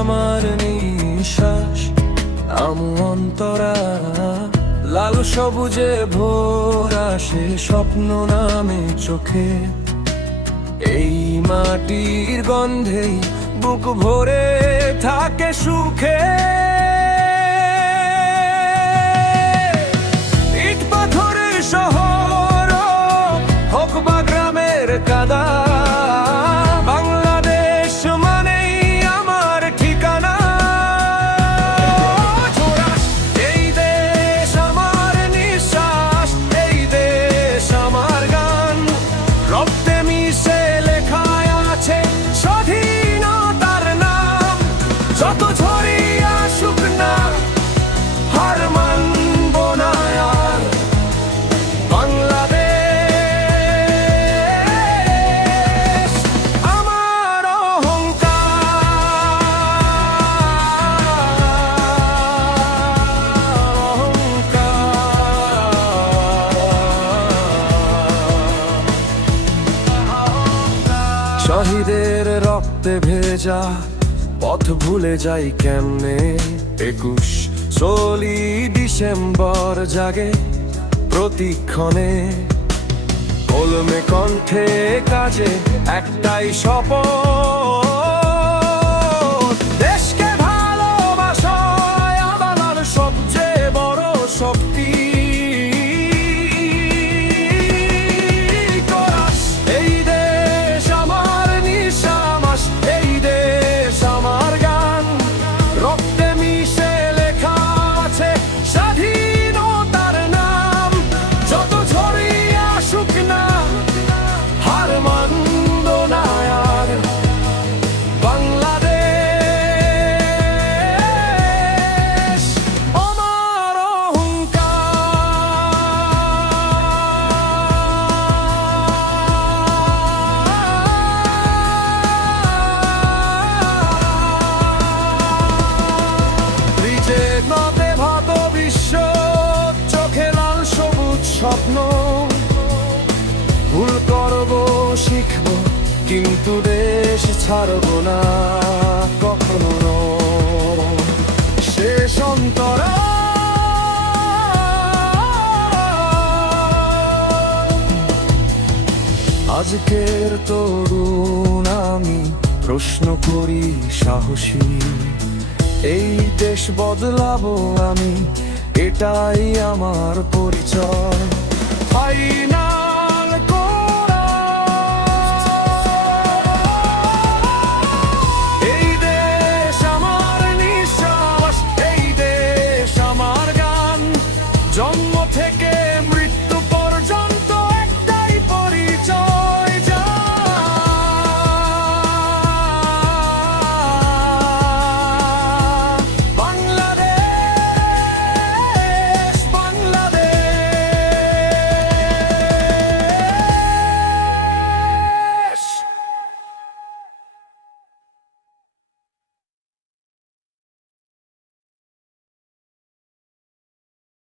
আমার নিঃশ্বাস আমু অন্তরা। লাল সবুজে ভোর আসে স্বপ্ন নামে চোখে। এই মাটির গন্ধেই বুক ভরে থাকে সুখে। ইট পাথরের শহর হোক বা গ্রামের কাদা শহীদের রক্তে ভেজা পথ ভুলে যাই কেমনে? একুশ ষোলি ডিসেম্বর জাগে প্রতিক্ষণে। কলমে কণ্ঠে কাজে একটাই শপথ। স্বপ্ন ভুল করব, শিখব, কিন্তু দেশ ছাড়ব না, কখনো শেষ অন্তরা আজকের তরুণ আমি প্রশ্ন করি সাহসী। এই দেশ বদলাবো আমি এটাই আমার পরিচয়। না